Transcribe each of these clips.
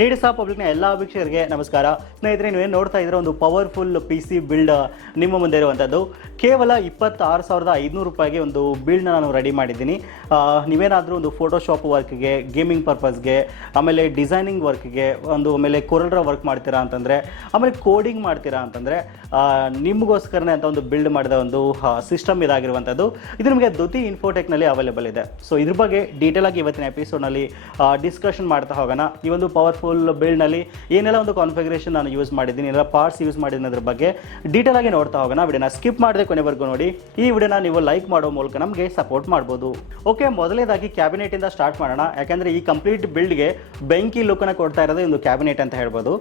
ನೀಡಿಸಾ ಪಬ್ಲಿಕ್ನ ಎಲ್ಲ ವೀಕ್ಷಕರಿಗೆ ನಮಸ್ಕಾರ. ಸ್ನೇಹಿತರೆ, ನೀವೇನು ನೋಡ್ತಾ ಇದ್ರೆ ಒಂದು ಪವರ್ಫುಲ್ PC ಬಿಲ್ಡ್ ನಿಮ್ಮ ಮುಂದೆ ಇರುವಂಥದ್ದು. ಕೇವಲ 26,500 ರೂಪಾಯಿಗೆ ಒಂದು ಬಿಲ್ಡ್ನ ನಾನು ರೆಡಿ ಮಾಡಿದ್ದೀನಿ. ನೀವೇನಾದರೂ ಒಂದು ಫೋಟೋಶಾಪ್ ವರ್ಕ್ಗೆ, ಗೇಮಿಂಗ್ ಪರ್ಪಸ್ಗೆ, ಆಮೇಲೆ ಡಿಸೈನಿಂಗ್ ವರ್ಕ್ಗೆ, ಆಮೇಲೆ ಕೊರಲ್ರ ವರ್ಕ್ ಮಾಡ್ತೀರಾ ಅಂತಂದರೆ, ಆಮೇಲೆ ಕೋಡಿಂಗ್ ಮಾಡ್ತೀರಾ ಅಂತಂದರೆ ನಿಮಗೋಸ್ಕರನೇ ಅಂತ ಒಂದು ಬಿಲ್ಡ್ ಮಾಡಿದ ಒಂದು ಸಿಸ್ಟಮ್ ಇದಾಗಿರುವಂಥದ್ದು. ಇದು ನಿಮಗೆ ದುತಿ ಇನ್ಫೋಟೆಕ್ನಲ್ಲಿ ಅವೈಲೇಬಲ್ ಇದೆ. ಸೊ ಇದ್ರ ಬಗ್ಗೆ ಡೀಟೇಲ್ ಆಗಿ ಇವತ್ತಿನ ಎಪಿಸೋಡ್ನಲ್ಲಿ ಡಿಸ್ಕಷನ್ ಮಾಡ್ತಾ ಹೋಗೋಣ. ಈ ಒಂದು ಪವರ್ಫುಲ್ ಬಿಲ್ಡ್ನಲ್ಲಿ ಏನೆಲ್ಲ ಒಂದು ಕಾನ್ಫಿಗರೇಷನ್ ನಾನು ಯೂಸ್ ಮಾಡಿದ್ದೀನಿ, ಎಲ್ಲ ಪಾರ್ಟ್ಸ್ ಯೂಸ್ ಮಾಡಿದ್ದೀನಿ ಅದ್ರ ಬಗ್ಗೆ ಡೀಟೇಲ್ ಆಗಿ ನೋಡ್ತಾ ಹೋಗೋಣ. ವಿಡಿಯೋನ ಸ್ಕಿಪ್ ಮಾಡದೆ ಕೊನೆವರೆಗೂ ನೋಡಿ. ಈ ವಿಡಿಯೋನ ನೀವು ಲೈಕ್ ಮಾಡೋ ಮೂಲಕ ನಮಗೆ ಸಪೋರ್ಟ್ ಮಾಡ್ಬೋದು. ಓಕೆ, ಮೊದಲನೇದಾಗಿ ಕ್ಯಾಬಿನೆಟ್ ಇಂದ ಸ್ಟಾರ್ಟ್ ಮಾಡೋಣ. ಯಾಕಂದ್ರೆ ಈ ಕಂಪ್ಲೀಟ್ ಬಿಲ್ಡ್ಗೆ ಬೆಂಕಿ ಲುಕ್ನ ಕೊಡ್ತಾ ಇರೋದು ಒಂದು ಕ್ಯಾಬಿನೆಟ್ ಅಂತ ಹೇಳ್ಬೋದು.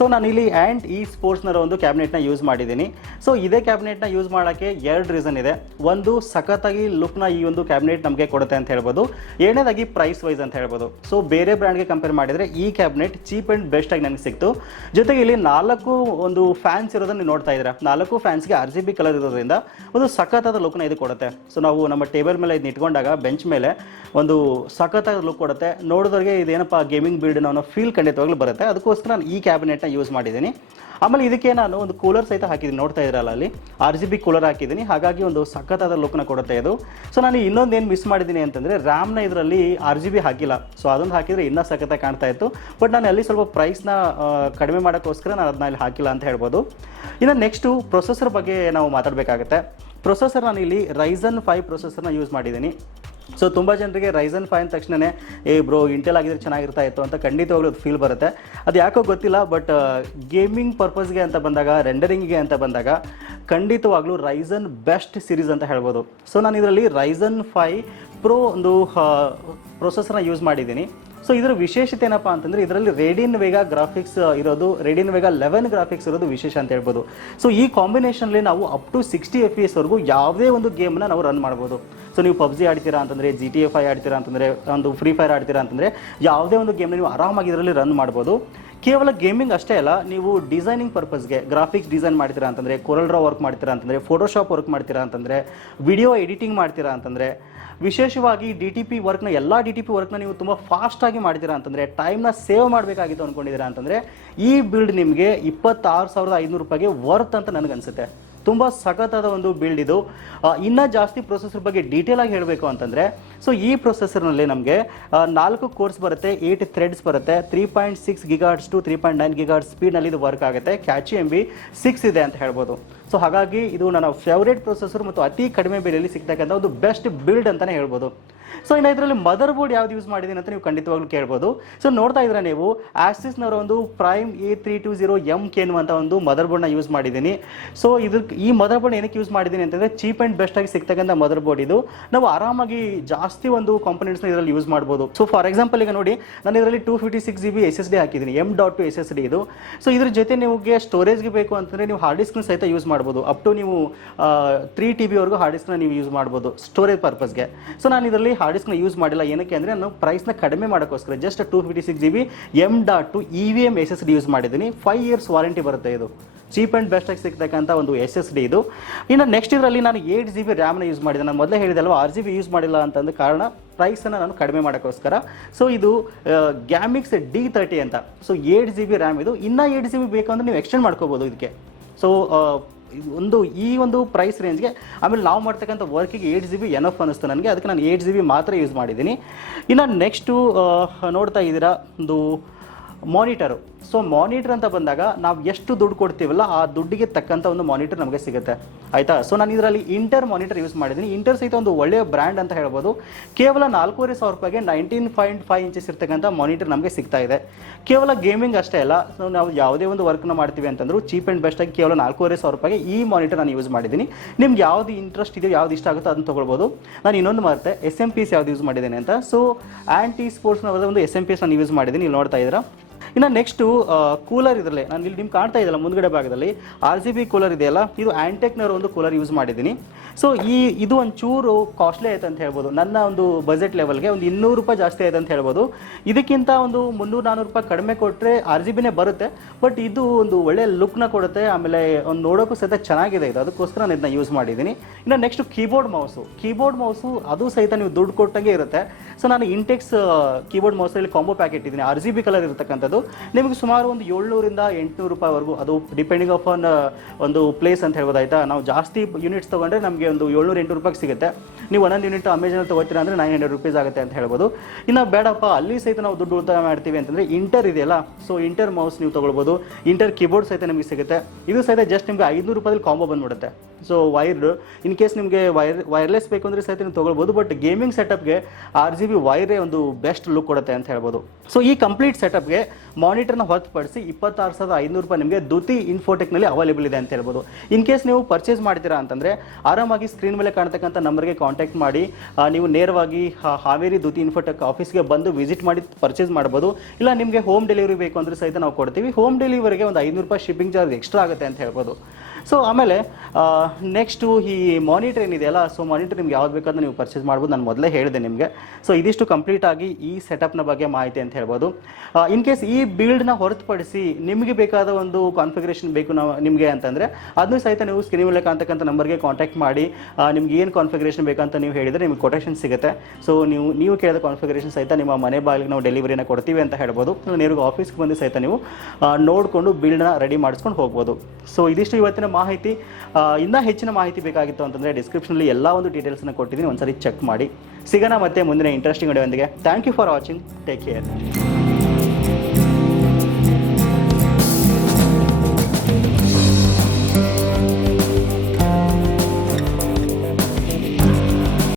ಸೊ ನಾನು ಇಲ್ಲಿ ಆ್ಯಂಡ್ ಈ ಸ್ಪೋರ್ಟ್ಸ್ನರ ಒಂದು ಕ್ಯಾಬಿನೆಟ್ನ ಯೂಸ್ ಮಾಡಿದ್ದೀನಿ. ಸೊ ಇದೇ ಕ್ಯಾಬಿನೆಟ್ನ ಯೂಸ್ ಮಾಡೋಕ್ಕೆ 2 ರೀಸನ್ ಇದೆ. ಒಂದು, ಸಖತ್ತಾಗಿ ಲುಕ್ನ ಈ ಒಂದು ಕ್ಯಾಬಿನೆಟ್ ನಮಗೆ ಕೊಡುತ್ತೆ ಅಂತ ಹೇಳ್ಬೋದು. ಎರಡನೇದಾಗಿ ಪ್ರೈಸ್ ವೈಸ್ ಅಂತ ಹೇಳ್ಬೋದು. ಸೊ ಬೇರೆ ಬ್ರ್ಯಾಂಡ್ಗೆ ಕಂಪೇರ್ ಮಾಡಿದರೆ ಈ ಕ್ಯಾಬಿನೆಟ್ ಚೀಪ್ ಆ್ಯಂಡ್ ಬೆಸ್ಟ್ ಆಗಿ ನನಗೆ ಸಿಕ್ತು. ಜೊತೆಗೆ ಇಲ್ಲಿ 4 ಒಂದು ಫ್ಯಾನ್ಸ್ ಇರೋದನ್ನ ನೀವು ನೋಡ್ತಾ ಇದ್ದೀರಾ. 4 ಫ್ಯಾನ್ಸ್ಗೆ RGB ಕಲರ್ ಇರೋದ್ರಿಂದ ಒಂದು ಸಖತ್ತಾದ ಲುಕ್ನ ಇದು ಕೊಡುತ್ತೆ. ಸೊ ನಾವು ನಮ್ಮ ಟೇಬಲ್ ಮೇಲೆ ಇದು ಇಟ್ಕೊಂಡಾಗ ಬೆಂಚ್ ಮೇಲೆ ಒಂದು ಸಖತ್ತಾದ ಲುಕ್ ಕೊಡುತ್ತೆ. ನೋಡಿದವ್ರಿಗೆ ಇದೇನಪ್ಪ ಗೇಮಿಂಗ್ ಬಿಲ್ಡ್ ಅನ್ನೋ ಫೀಲ್ ಖಂಡಿತವಾಗ್ಲೂ ಬರುತ್ತೆ. ಅದಕ್ಕೋಸ್ಕರ ನಾನು ಈ ಕ್ಯಾಬಿನೆಟ್ನ ಯೂಸ್ ಮಾಡಿದ್ದೀನಿ. ಆಮೇಲೆ ಇದಕ್ಕೆ ನಾನು ಒಂದು ಕೂಲರ್ ಸಹಿತ ಹಾಕಿದ್ದೀನಿ, ನೋಡ್ತಾ ಇದ್ರಲ್ಲ ಅಲ್ಲಿ RGB ಕೂಲರ್ ಹಾಕಿದ್ದೀನಿ. ಹಾಗಾಗಿ ಒಂದು ಸಖತ್ತಾದ ಲುಕ್ನ ಕೊಡುತ್ತೆ ಇದು. ಸೊ ನಾನು ಇನ್ನೊಂದೇನು ಮಿಸ್ ಮಾಡಿದ್ದೀನಿ ಅಂತಂದರೆ, ರ್ಯಾಮ್ನ ಇದರಲ್ಲಿ RGB ಹಾಕಿಲ್ಲ. ಸೊ ಅದೊಂದು ಹಾಕಿದರೆ ಇನ್ನೂ ಸಖತ್ತಾಗಿ ಕಾಣ್ತಾ ಇತ್ತು. ಬಟ್ ನಾನು ಅಲ್ಲಿ ಸ್ವಲ್ಪ ಪ್ರೈಸ್ನ ಕಡಿಮೆ ಮಾಡೋಕ್ಕೋಸ್ಕರ ನಾನು ಅದನ್ನ ಇಲ್ಲಿ ಹಾಕಿಲ್ಲ ಅಂತ ಹೇಳ್ಬೋದು. ಇನ್ನು ನೆಕ್ಸ್ಟು ಪ್ರೊಸೆಸರ್ ಬಗ್ಗೆ ನಾವು ಮಾತಾಡಬೇಕಾಗುತ್ತೆ. ಪ್ರೊಸೆಸರ್ ನಾನು ಇಲ್ಲಿ Ryzen 5 ಪ್ರೊಸೆಸರ್ನ ಯೂಸ್ ಮಾಡಿದ್ದೀನಿ. ಸೊ ತುಂಬ ಜನರಿಗೆ Ryzen 5 ಅಂದ ತಕ್ಷಣವೇ ಬ್ರೋ ಇಂಟೆಲ್ ಆಗಿದ್ರೆ ಚೆನ್ನಾಗಿರ್ತಾ ಇತ್ತು ಅಂತ ಖಂಡಿತವಾಗ್ಲೂ ಅದು ಫೀಲ್ ಬರುತ್ತೆ. ಅದು ಯಾಕೋ ಗೊತ್ತಿಲ್ಲ, ಬಟ್ ಗೇಮಿಂಗ್ ಪರ್ಪಸ್ಗೆ ಅಂತ ಬಂದಾಗ, ರೆಂಡರಿಂಗ್ಗೆ ಅಂತ ಬಂದಾಗ ಖಂಡಿತವಾಗ್ಲೂ Ryzen ಬೆಸ್ಟ್ ಸೀರೀಸ್ ಅಂತ ಹೇಳ್ಬೋದು. ಸೊ ನಾನು ಇದರಲ್ಲಿ Ryzen 5 Pro ಒಂದು ಪ್ರೊಸೆಸರ್ನ ಯೂಸ್ ಮಾಡಿದ್ದೀನಿ. ಸೊ ಇದರ ವಿಶೇಷತೆ ಏನಪ್ಪ ಅಂತಂದರೆ, ಇದರಲ್ಲಿ ರೇಡಿಯನ್ ವೇಗ ಗ್ರಾಫಿಕ್ಸ್ ಇರೋದು, ರೇಡಿಯನ್ ವೇಗ 11 ಗ್ರಾಫಿಕ್ಸ್ ಇರೋದು ವಿಶೇಷ ಅಂತ ಹೇಳ್ಬೋದು. ಸೊ ಈ ಕಾಂಬಿನೇಷನ್ಲಿ ನಾವು ಅಪ್ ಟು 60 FPS ವರೆಗೂ ಯಾವುದೇ ಒಂದು ಗೇಮ್ನ ನಾವು ರನ್ ಮಾಡ್ಬೋದು. ಸೊ ನೀವು PUBG ಆಡ್ತೀರಾ ಅಂತಂದರೆ, GTA 5 ಆಡ್ತೀರಾ ಅಂತಂದರೆ, ಒಂದು ಫ್ರೀ ಫೈರ್ ಆಡ್ತೀರಾ ಅಂತಂದರೆ, ಯಾವುದೇ ಒಂದು ಗೇಮ್ನ ನೀವು ಆರಾಮಾಗಿ ಇದರಲ್ಲಿ ರನ್ ಮಾಡ್ಬೋದು. ಕೇವಲ ಗೇಮಿಂಗ್ ಅಷ್ಟೇ ಅಲ್ಲ, ನೀವು ಡಿಸೈನಿಂಗ್ ಪರ್ಪಸ್ಗೆ ಗ್ರಾಫಿಕ್ಸ್ ಡಿಸೈನ್ ಮಾಡ್ತೀರಾ ಅಂತಂದರೆ, ಕೊರಲ್ರ ವರ್ಕ್ ಮಾಡ್ತೀರಾ ಅಂತಂದರೆ, ಫೋಟೋಶಾಪ್ ವರ್ಕ್ ಮಾಡ್ತೀರಾ ಅಂತಂದರೆ, ವಿಡಿಯೋ ಎಡಿಟಿಂಗ್ ಮಾಡ್ತೀರಾ ಅಂತಂದರೆ, ವಿಶೇಷವಾಗಿ DTP ವರ್ಕ್ನ ಎಲ್ಲ DTP ವರ್ಕ್ನ ನೀವು ತುಂಬ ಫಾಸ್ಟಾಗಿ ಮಾಡ್ತೀರಾ ಅಂತಂದರೆ, ಟೈಮ್ನ ಸೇವ್ ಮಾಡಬೇಕಾಗಿತ್ತು ಅಂದ್ಕೊಂಡಿದ್ದೀರಾ ಅಂತಂದರೆ, ಈ ಬಿಲ್ಡ್ ನಿಮಗೆ 26,500 ರೂಪಾಯಿಗೆ ವರ್ತ್ ಅಂತ ನನಗನ್ಸುತ್ತೆ. ತುಂಬ ಸಖತ್ತಾದ ಒಂದು ಬಿಲ್ಡ್ ಇದು. ಇನ್ನೂ ಜಾಸ್ತಿ ಪ್ರೊಸೆಸರ್ ಬಗ್ಗೆ ಡೀಟೇಲ್ ಆಗಿ ಹೇಳಬೇಕು ಅಂತಂದರೆ, ಸೊ ಈ ಪ್ರೊಸೆಸರ್ನಲ್ಲಿ ನಮಗೆ 4 ಕೋರ್ಸ್ ಬರುತ್ತೆ, 8 ಥ್ರೆಡ್ಸ್ ಬರುತ್ತೆ, 3.6 GHz ಟು 3.9 GHz ಸ್ಪೀಡ್ನಲ್ಲಿ ಇದು ವರ್ಕ್ ಆಗುತ್ತೆ. ಕ್ಯಾಚಿ MB 6 ಇದೆ ಅಂತ ಹೇಳ್ಬೋದು. ಸೊ ಹಾಗಾಗಿ ಇದು ನನ್ನ ಫೇವ್ರೇಟ್ ಪ್ರೊಸೆಸರ್ ಮತ್ತು ಅತಿ ಕಡಿಮೆ ಬೆಲೆಯಲ್ಲಿ ಸಿಗ್ತಕ್ಕಂಥ ಒಂದು ಬೆಸ್ಟ್ ಬಿಲ್ಡ್ ಅಂತಲೇ ಹೇಳ್ಬೋದು. ಸೊ ಇನ್ನು ಇದರಲ್ಲಿ ಮದರ್ ಬೋರ್ಡ್ ಯಾವ್ದು ಯೂಸ್ ಮಾಡಿದ್ದೀನಿ ಅಂತ ನೀವು ಖಂಡಿತವಾಗ್ಲೂ ಕೇಳ್ಬೋದು. ಸೊ ನೋಡ್ತಾ ಇದ್ರೆ ನೀವು ಆಸಿಸ್ನವರ ಒಂದು ಪ್ರೈಮ್ A320MK ಅಂತ ಒಂದು ಮದರ್ ಬೋರ್ಡ್ನ ಯೂಸ್ ಮಾಡಿದ್ದೀನಿ. ಸೊ ಈ ಮದರ್ ಬೋರ್ಡ್ ಏನಕ್ಕೆ ಯೂಸ್ ಮಾಡಿದ್ದೀನಿ ಅಂತಂದರೆ, ಚೀಪ್ ಆ್ಯಂಡ್ ಬೆಸ್ಟ್ ಆಗಿ ಸಿಗ್ತಕ್ಕಂಥ ಮದರ್ ಬೋರ್ಡ್ ಇದು. ನಾವು ಆರಾಮಾಗಿ ಜಾಸ್ತಿ ಒಂದು ಕಾಂಪೊನೆಂಟ್ಸ್ನ ಇದರಲ್ಲಿ ಯೂಸ್ ಮಾಡ್ಬೋದು. ಸೊ ಫಾರ್ ಎಕ್ಸಾಂಪಲ್ ಈಗ ನೋಡಿ, ನಾನು ಇದರಲ್ಲಿ 256 GB SSD ಹಾಕಿದ್ದೀನಿ, M.2 SSD ಇದು. ಸೊ ಇದ್ರ ಜೊತೆ ನಿಮಗೆ ಸ್ಟೋರೇಜ್ಗೆ ಬೇಕು ಅಂತಂದರೆ ನೀವು ಹಾರ್ಡ್ ಡಿಸ್ಕ್ನ ಸಹಿತ ಯೂಸ್ ಮಾಡ್ಬೋದು. ಅಪ್ ಟು ನೀವು 3 TB ವರೆಗೂ ಹಾರ್ಡ್ ಡಿಸ್ಕ್ನ ನೀವು ಯೂಸ್ ಮಾಡ್ಬೋದು ಸ್ಟೋರೇಜ್ ಪರ್ಪಸ್ಗೆ. ಸೊ ನಾನು ಇದರಲ್ಲಿ ಹಾರ್ಡ್ ಡಿಸ್ಕ್ನ ಯೂಸ್ ಮಾಡಿಲ್ಲ. ಏನಕ್ಕೆ ಅಂದರೆ ನಾನು ಪ್ರೈಸ್ನ ಕಡಿಮೆ ಮಾಡೋಕ್ಕೋಸ್ಕರ just 256 GB M.2 EVM SSD use ಮಾಡಿದ್ದೀನಿ. 5 years ವಾರಂಟಿ ಬರುತ್ತೆ. ಇದು ಚೀಪ್ ಆ್ಯಂಡ್ ಬೆಸ್ಟ್ ಆಗಿ ಸಿಗ್ತಕ್ಕಂಥ ಒಂದು SSD ಇದು. ಇನ್ನು ನೆಕ್ಸ್ಟ್ ಇದರಲ್ಲಿ ನಾನು 8 GB ರ್ಯಾಮ್ನ ಯೂಸ್ ಮಾಡಿದೆ. ನಾನು ಮೊದಲೇ ಹೇಳಿದಲ್ವ RGB ಯೂಸ್ ಮಾಡಿಲ್ಲ ಅಂತಂದ ಕಾರಣ ಪ್ರೈಸನ್ನು ನಾನು ಕಡಿಮೆ ಮಾಡೋಕ್ಕೋಸ್ಕರ. ಸೊ ಇದು ಗ್ಯಾಮಿಕ್ಸ್ D30 ಅಂತ. ಸೊ 8 GB ರ್ಯಾಮ್ ಇದು. ಇನ್ನೂ 8 GB ಬೇಕು ಅಂದರೆ ನೀವು ಎಕ್ಸ್ಟೆಂಡ್ ಮಾಡ್ಕೋಬೋದು ಇದಕ್ಕೆ. ಸೊ ಈ ಒಂದು ಪ್ರೈಸ್ ರೇಂಜ್ಗೆ, ಆಮೇಲೆ ನಾವು ಮಾಡ್ತಕ್ಕಂಥ ವರ್ಕಿಗೆ 8 GB ಎನಫ್ ಅನ್ನಿಸ್ತು ನನಗೆ. ಅದಕ್ಕೆ ನಾನು 8 GB ಮಾತ್ರ ಯೂಸ್ ಮಾಡಿದ್ದೀನಿ. ಇನ್ನು ನೆಕ್ಸ್ಟು ನೋಡ್ತಾ ಇದ್ದೀರಾ ಒಂದು ಮಾನಿಟರು. ಸೊ ಮಾನಿಟರ್ ಅಂತ ಬಂದಾಗ ನಾವು ಎಷ್ಟು ದುಡ್ಡು ಕೊಡ್ತೀವಲ್ಲ ಆ ದುಡ್ಡಿಗೆ ತಕ್ಕಂಥ ಒಂದು ಮಾನಿಟರ್ ನಮಗೆ ಸಿಗುತ್ತೆ, ಆಯಿತಾ. ಸೊ ನಾನು ಇದರಲ್ಲಿ ಇಂಟರ್ ಮಾನಿಟರ್ ಯೂಸ್ ಮಾಡಿದ್ದೀನಿ. ಇಂಟರ್ ಸಹಿತ ಒಂದು ಒಳ್ಳೆಯ ಬ್ರ್ಯಾಂಡ್ ಅಂತ ಹೇಳ್ಬೋದು. ಕೇವಲ 4,500 ರೂಪಾಯಿಗೆ 19.5 ಇಂಚಸ್ ಇರ್ತಕ್ಕಂಥ ಮಾನಿಟರ್ ನಮಗೆ ಸಿಗ್ತಾ ಇದೆ. ಕೇವಲ ಗೇಮಿಂಗ್ ಅಷ್ಟೇ ಅಲ್ಲ, ಸೊ ನಾವು ಯಾವುದೇ ಒಂದು ವರ್ಕ್ನ ಮಾಡ್ತೀವಿ ಅಂತಂದ್ರೂ ಚೀಪ್ ಆ್ಯಂಡ್ ಬೆಸ್ಟಾಗಿ ಕೇವಲ 4,500 ರೂಪಾಯಿಗೆ ಈ ಮಾನಿಟರ್ ನಾನು ಯೂಸ್ ಮಾಡಿದ್ದೀನಿ. ನಿಮ್ಗೆ ಯಾವ್ದು ಇಂಟ್ರೆಸ್ಟ್ ಇದೆಯೋ, ಯಾವ್ದು ಇಷ್ಟ ಆಗುತ್ತೋ ಅದನ್ನು ತೊಗೊಳ್ಬೋದು. ನಾನು ಇನ್ನೊಂದು ಮಾರ್ತೆ SMPS ಯಾವ್ದು ಯೂಸ್ ಮಾಡಿದ್ದೀನಿ ಅಂತ. ಸೊ ಆ್ಯಂಟಿ ಸ್ಪೋರ್ಟ್ಸ್ನವರ ಒಂದು SMPS ನಾನು ಯೂಸ್ ಮಾಡಿದ್ದೀನಿ, ಇಲ್ಲಿ ನೋಡ್ತಾ ಇದ್ದೀರಾ. ಇನ್ನು ನೆಕ್ಸ್ಟು ಕೂಲರ್ ಇದರಲ್ಲಿ ನಾನು ಇಲ್ಲಿ ನಿಮ್ಗೆ ಕಾಣ್ತಾ ಇದೆಯಲ್ಲ ಮುಂದ್ಗಡೆ ಭಾಗದಲ್ಲಿ RGB ಕೂಲರ್ ಇದೆಯಲ್ಲ, ಇದು ಆ್ಯಂಟೆಕ್ನವರ ಒಂದು ಕೂಲರ್ ಯೂಸ್ ಮಾಡಿದ್ದೀನಿ. ಸೊ ಇದು ಒಂಚೂರು ಕಾಸ್ಟ್ಲಿ ಆಯ್ತು ಅಂತ ಹೇಳ್ಬೋದು. ನನ್ನ ಒಂದು ಬಜೆಟ್ ಲೆವೆಲ್ಗೆ ಒಂದು 200 ರೂಪಾಯಿ ಜಾಸ್ತಿ ಆಯ್ತು ಅಂತ ಹೇಳ್ಬೋದು. ಇದಕ್ಕಿಂತ ಒಂದು 300-400 ರೂಪಾಯಿ ಕಡಿಮೆ ಕೊಟ್ಟರೆ RGBನೇ ಬರುತ್ತೆ. ಬಟ್ ಇದು ಒಂದು ಒಳ್ಳೆಯ ಲುಕ್ನ ಕೊಡುತ್ತೆ, ಆಮೇಲೆ ಒಂದು ನೋಡೋಕ್ಕೂ ಸಹಿತ ಚೆನ್ನಾಗಿದೆ ಇದು. ಅದಕ್ಕೋಸ್ಕರ ನಾನು ಇದನ್ನ ಯೂಸ್ ಮಾಡಿದ್ದೀನಿ. ಇನ್ನು ನೆಕ್ಸ್ಟ್ ಕೀಬೋರ್ಡ್ ಮೌಸು ಅದು ಸಹಿತ ನೀವು ದುಡ್ಡು ಕೊಟ್ಟಂಗೆ ಇರುತ್ತೆ. ಸೊ ನಾನು ಇಂಟೆಕ್ಸ್ ಕೀಬೋರ್ಡ್ ಮೌಸಲ್ಲಿ ಕಾಂಬೋ ಪ್ಯಾಕ್ ಇಟ್ಟಿದ್ದೀನಿ. RGB ಕಲರ್ ಇರತಕ್ಕಂಥದ್ದು. ನಿಮಗೆ ಸುಮಾರು ಒಂದು 700ರಿಂದ 800 ರೂಪಾಯಿವರೆಗೂ, ಅದು ಡಿಪೆಂಡಿಂಗ್ ಆನ್ ಒಂದು ಪ್ಲೇಸ್ ಅಂತ ಹೇಳ್ಬೋದು ಆಯಿತಾ. ನಾವು ಜಾಸ್ತಿ ಯೂನಿಟ್ಸ್ ತೊಗೊಂಡ್ರೆ ನಮಗೆ ಒಂದು 700-800 ರೂಪಾಯಿಗೆ ಸಿಗುತ್ತೆ. ನೀವು ಒಂದೊಂದು ಯೂನಿಟ್ ಅಮೆಜಾನಲ್ಲಿ ತೊಗೋತೀರಾ ಅಂದರೆ 900 ರುಪೀಸ್ ಆಗುತ್ತೆ ಅಂತ ಹೇಳ್ಬೋದು. ಇನ್ನು ಬೇಡಪ್ಪ ಅಲ್ಲಿ ಸಹಿತ ನಾವು ದುಡ್ಡು ಉಳಿತಾಯ ಮಾಡ್ತೀವಿ ಅಂತಂದರೆ ಇಂಟರ್ ಇದೆಯಲ್ಲ, ಸೊ ಇಂಟರ್ ಮೌಸ್ ನೀವು ತೊಗೊಳ್ಬೋದು. ಇಂಟರ್ ಕೀಬೋರ್ಡ್ ಸಹಿತ ನಿಮಗೆ ಸಿಗುತ್ತೆ. ಇದು ಸಹಿತ ಜಸ್ಟ್ ನಿಮಗೆ 500 ರೂಪಾಯಲ್ಲಿ ಕಾಂಬೋ ಬಂದ್ಬಿಡುತ್ತೆ. ಸೊ ವೈರ್ಡ್ ಇನ್ ಕೇಸ್ ನಿಮಗೆ ವೈರ್ಲೆಸ್ ಬೇಕು ಅಂದರೆ ಸಹಿತ ನೀವು ತೊಗೊಳ್ಬೋದು. ಬಟ್ ಗೇಮಿಂಗ್ ಸೆಟಪ್ಗೆ RGB ವೈರೇ ಒಂದು ಬೆಸ್ಟ್ ಲುಕ್ ಕೊಡುತ್ತೆ ಅಂತ ಹೇಳ್ಬೋದು. ಸೊ ಈ ಕಂಪ್ಲೀಟ್ ಸೆಟಪ್ಗೆ ಮಾನಿಟರ್ನ ಹೊರತುಪಡಿಸಿ 26,500 ರೂಪಾಯಿ ನಿಮಗೆ ದುತಿ ಇನ್ಫೋಟೆಕ್ನಲ್ಲಿ ಅವೈಲೇಬಲ್ ಇದೆ ಅಂತ ಹೇಳ್ಬೋದು. ಇನ್ ಕೇಸ್ ನೀವು ಪರ್ಚೇಸ್ ಮಾಡ್ತೀರಾ ಅಂತಂದರೆ ಆರಾಮಾಗಿ ಸ್ಕ್ರೀನ್ ಮೇಲೆ ಕಾಣ್ತಕ್ಕಂಥ ನಂಬರ್ಗೆ ಕಾಂಟ್ಯಾಕ್ಟ್ ಮಾಡಿ ನೀವು ನೇರವಾಗಿ ಹಾವೇರಿ ದುತಿ ಇನ್ಫೋಟೆಕ್ ಆಫೀಸ್ಗೆ ಬಂದು ವಿಸಿಟ್ ಮಾಡಿ ಪರ್ಚೇಸ್ ಮಾಡ್ಬೋದು. ಇಲ್ಲ ನಿಮಗೆ ಹೋಮ್ ಡೆಲಿವರಿ ಬೇಕು ಅಂದರೆ ಸಹಿತ ನಾವು ಕೊಡ್ತೀವಿ. ಹೋಮ್ ಡೆಲಿವರಿಗೆ ಒಂದು 500 ರೂಪಾಯಿ ಶಿಪ್ಪಿಂಗ್ ಚಾರ್ಜ್ ಎಕ್ಸ್ಟ್ರಾ ಆಗುತ್ತೆ ಅಂತ ಹೇಳ್ಬೋದು. ಸೊ ಆಮೇಲೆ ನೆಕ್ಸ್ಟು ಈ ಮಾನಿಟರ್ ಏನಿದೆಯಲ್ಲ, ಸೊ ಮಾನಿಟರ್ ನಿಮ್ಗೆ ಯಾವ್ದು ಬೇಕಾದ್ರೆ ನೀವು ಪರ್ಚೇಸ್ ಮಾಡ್ಬೋದು. ನಾನು ಮೊದಲೇ ಹೇಳಿದೆ ನಿಮಗೆ. ಸೊ ಇದಿಷ್ಟು ಕಂಪ್ಲೀಟ್ ಆಗಿ ಈ ಸೆಟಪ್ನ ಬಗ್ಗೆ ಮಾಹಿತಿ ಅಂತ ಹೇಳ್ಬೋದು. ಇನ್ ಕೇಸ್ ಈ ಬಿಲ್ಡ್ನ ಹೊರತುಪಡಿಸಿ ನಿಮಗೆ ಬೇಕಾದ ಒಂದು ಕಾನ್ಫಿಗರೇಷನ್ ಬೇಕು ನಿಮಗೆ ಅಂತಂದರೆ ಅದನ್ನು ಸಹಿತ ನೀವು ಸ್ಕ್ರೀನ್ ಮೇಲೆ ಕಾಣ್ತಕ್ಕಂಥ ನಂಬರ್ಗೆ ಕಾಂಟ್ಯಾಕ್ಟ್ ಮಾಡಿ ನಿಮ್ಗೆ ಏನು ಕಾನ್ಫಿಗರೇಷನ್ ಬೇಕಂತ ನೀವು ಹೇಳಿದರೆ ನಿಮಗೆ ಕೊಟೇಷನ್ ಸಿಗುತ್ತೆ. ಸೊ ನೀವು ಕೇಳಿದ ಕಾನ್ಫಿಗರೇಷನ್ ಸಹಿತ ನಿಮ್ಮ ಮನೆ ಬಾಗಿಲಿಗೆ ನಾವು ಡೆಲಿವರಿನ ಕೊಡ್ತೀವಿ ಅಂತ ಹೇಳ್ಬೋದು. ನೇರವಾಗಿ ಆಫೀಸ್ಗೆ ಬಂದು ಸಹಿತ ನೀವು ನೋಡಿಕೊಂಡು ಬಿಲ್ಡ್ನ ರೆಡಿ ಮಾಡಿಸ್ಕೊಂಡು ಹೋಗ್ಬೋದು. ಸೊ ಇದಿಷ್ಟು ಇವತ್ತಿನ ಮಾಹಿತಿ. ಇನ್ನೂ ಹೆಚ್ಚಿನ ಮಾಹಿತಿ ಬೇಕಾಗಿತ್ತು ಅಂತಂದರೆ ಡಿಸ್ಕ್ರಿಪ್ಷನಲ್ಲಿ ಎಲ್ಲ ಒಂದು ಡೀಟೇಲ್ಸನ್ನು ಕೊಟ್ಟಿದ್ದೀನಿ, ಒಂದ್ಸರಿ ಚೆಕ್ ಮಾಡಿ. ಸಿಗೋಣ ಮತ್ತೆ ಮುಂದಿನ ಇಂಟ್ರೆಸ್ಟಿಂಗ್ ವಿಡಿಯೋದೊಂದಿಗೆ. Thank you for watching. Take care.